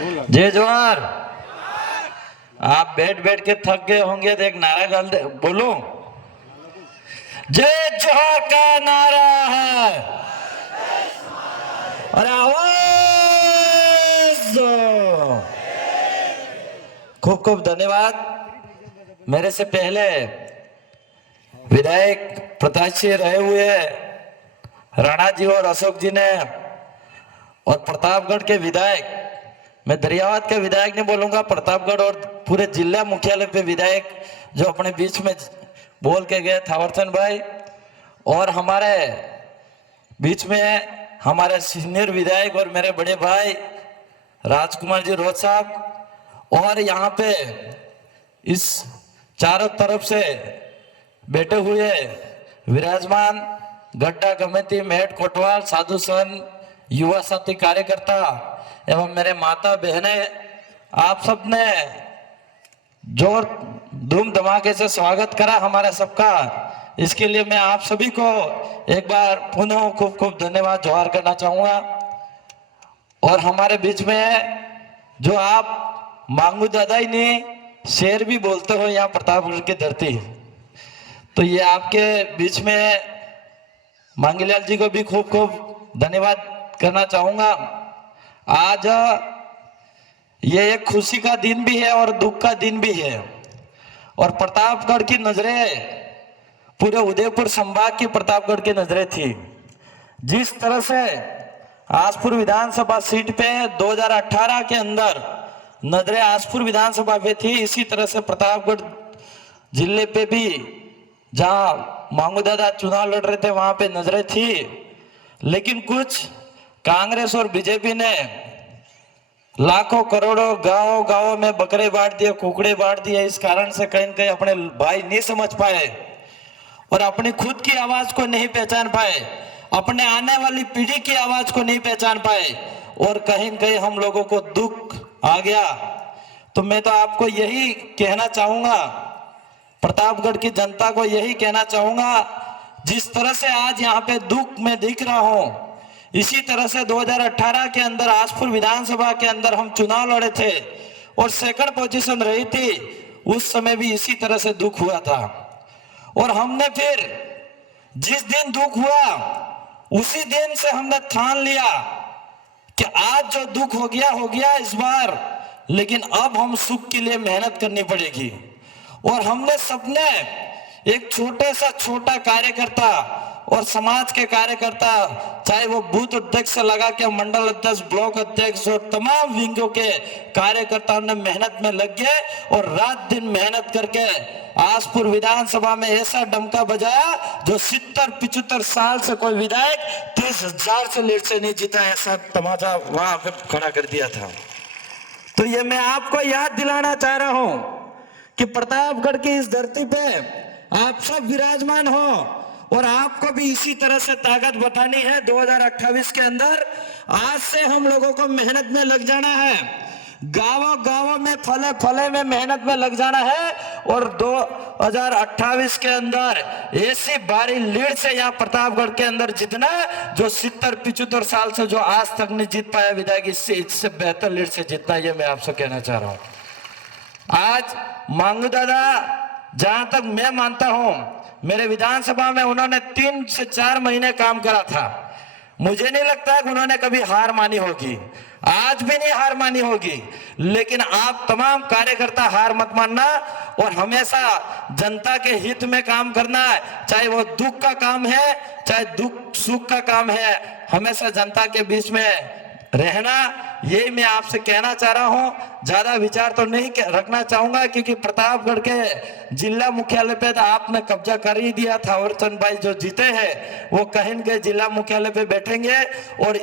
जय जोहार। आप बैठ बैठ के थक गए होंगे तो एक नारा गाल दे, बोलो। जय जोहार का नारा है और आवाज दो। खूब खूब धन्यवाद। मेरे से पहले विधायक प्रत्याशी रहे हुए राणा जी और अशोक जी ने, और प्रतापगढ़ के विधायक, मैं दरियावाद के विधायक नहीं बोलूंगा, प्रतापगढ़ और पूरे जिला मुख्यालय पे विधायक जो अपने बीच में बोल के गए थावरचंद भाई, और हमारे बीच में हमारे सीनियर विधायक और मेरे बड़े भाई राजकुमार जी रोहत साहब, और यहाँ पे इस चारों तरफ से बैठे हुए विराजमान गड्ढा कमेटी, मेहट कोटवाल, साधु संत, युवा साथी कार्यकर्ता एवं मेरे माता बहने, आप सब ने जोर धूम धमाके से स्वागत करा हमारे सबका। इसके लिए मैं आप सभी को एक बार पुनः खूब खूब धन्यवाद जोहार करना चाहूंगा। और हमारे बीच में जो आप मांगू दादा ही नहीं शेर भी बोलते हो यहाँ प्रतापगढ़ की धरती, तो ये आपके बीच में मांगीलाल जी को भी खूब खूब धन्यवाद करना चाहूंगा। आज ये एक खुशी का दिन भी है और दुख का दिन भी है, और प्रतापगढ़ की नजरें पूरे उदयपुर संभाग की प्रतापगढ़ की नजरें थी। जिस तरह से आसपुर विधानसभा सीट पे 2018 के अंदर नजरें आसपुर विधानसभा पे थी, इसी तरह से प्रतापगढ़ जिले पे भी जहां मांगू दादा चुनाव लड़ रहे थे वहां पे नजरें थी। लेकिन कुछ कांग्रेस और बीजेपी ने लाखों करोड़ों गांव गांव में बकरे बांट दिए, कुकड़े बांट दिए। इस कारण से कहीं न कहीं अपने भाई नहीं समझ पाए और अपनी खुद की आवाज को नहीं पहचान पाए, अपने आने वाली पीढ़ी की आवाज को नहीं पहचान पाए, और कहीं न कहीं हम लोगों को दुख आ गया। तो मैं तो आपको यही कहना चाहूंगा, प्रतापगढ़ की जनता को यही कहना चाहूंगा, जिस तरह से आज यहाँ पे दुख में दिख रहा हूं, इसी तरह से 2018 के अंदर आसपुर विधानसभा के अंदर हम चुनाव लड़े थे और सेकंड पोजीशन रही थी, उस समय भी इसी तरह से दुख हुआ था। और हमने फिर जिस दिन दुख हुआ उसी दिन से हमने ठान लिया कि आज जो दुख हो गया इस बार, लेकिन अब हम सुख के लिए मेहनत करनी पड़ेगी। और हमने सबने एक छोटे सा छोटा कार्यकर्ता और समाज के कार्यकर्ता, चाहे वो बूथ अध्यक्ष से लगा के मंडल अध्यक्ष, ब्लॉक अध्यक्ष और तमाम विंगों के कार्यकर्ताओं ने मेहनत में लग गए और रात दिन मेहनत करके आसपुर विधानसभा में ऐसा डमका बजाया जो 70-75 साल से कोई विधायक 30,000 से लीड से नहीं जीता, ऐसा तमाचा वहां पे खड़ा कर दिया था। तो ये मैं आपको याद दिलाना चाह रहा हूं कि प्रतापगढ़ की इस धरती पे आप सब विराजमान हो और आपको भी इसी तरह से ताकत बतानी है। 2028 के अंदर आज से हम लोगों को मेहनत में लग जाना है, गांवों गांवों में फले फले में मेहनत में लग जाना है, और 2028 के अंदर ऐसी भारी लीड से यहाँ प्रतापगढ़ के अंदर जीतना जो 70-75 साल से जो आज तक नहीं जीत पाया विधायक, इससे बेहतर लीड से जीतना, ये मैं आपसे कहना चाह रहा हूं। आज मांगू दादा, जहां तक मैं मानता हूं, मेरे विधानसभा में उन्होंने 3 से 4 महीने काम करा था। मुझे नहीं लगता है कि उन्होंने कभी हार मानी होगी, आज भी नहीं हार मानी होगी। लेकिन आप तमाम कार्यकर्ता हार मत मानना और हमेशा जनता के हित में काम करना है, चाहे वो दुख का काम है चाहे दुख सुख का काम है, हमेशा जनता के बीच में रहना, यही मैं आपसे कहना चाह रहा हूं। ज्यादा विचार तो नहीं रखना चाहूंगा, क्योंकि प्रतापगढ़ के जिला मुख्यालय पे तो आपने कब्जा कर ही दिया था। थावरचंद भाई जो जीते हैं वो कहीं न कहीं जिला मुख्यालय पे बैठेंगे, और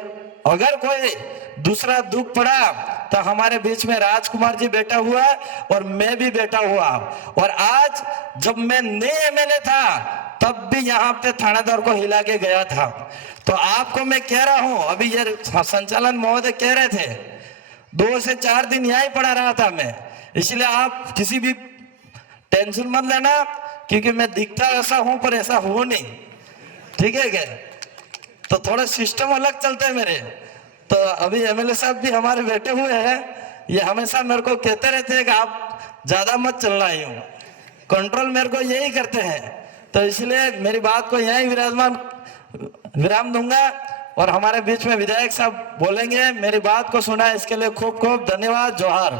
अगर कोई दूसरा दुख पड़ा तो हमारे बीच में राजकुमार जी बैठा हुआ और मैं भी बैठा हुआ। और आज जब मैं नए एमएलए था तब भी यहाँ पे थानेदार को हिला के गया था। तो आपको मैं कह रहा हूं, अभी ये संचालन महोदय कह रहे थे 2 से 4 दिन यहीं पड़ा रहा था मैं, इसलिए आप किसी भी टेंशन मत लेना, क्योंकि मैं दिखता ऐसा हूं पर ऐसा हो नहीं, ठीक है क्या? तो थोड़ा सिस्टम अलग चलते हैं मेरे। तो अभी एमएलए साहब भी हमारे बैठे हुए हैं, ये हमेशा मेरे को कहते रहते हैं कि आप ज्यादा मत चलना यूं, कंट्रोल मेरे को यही करते हैं। तो इसलिए मेरी बात को यहीं विराम दूंगा और हमारे बीच में विधायक साहब बोलेंगे। मेरी बात को सुना इसके लिए खूब खूब धन्यवाद। जोहार।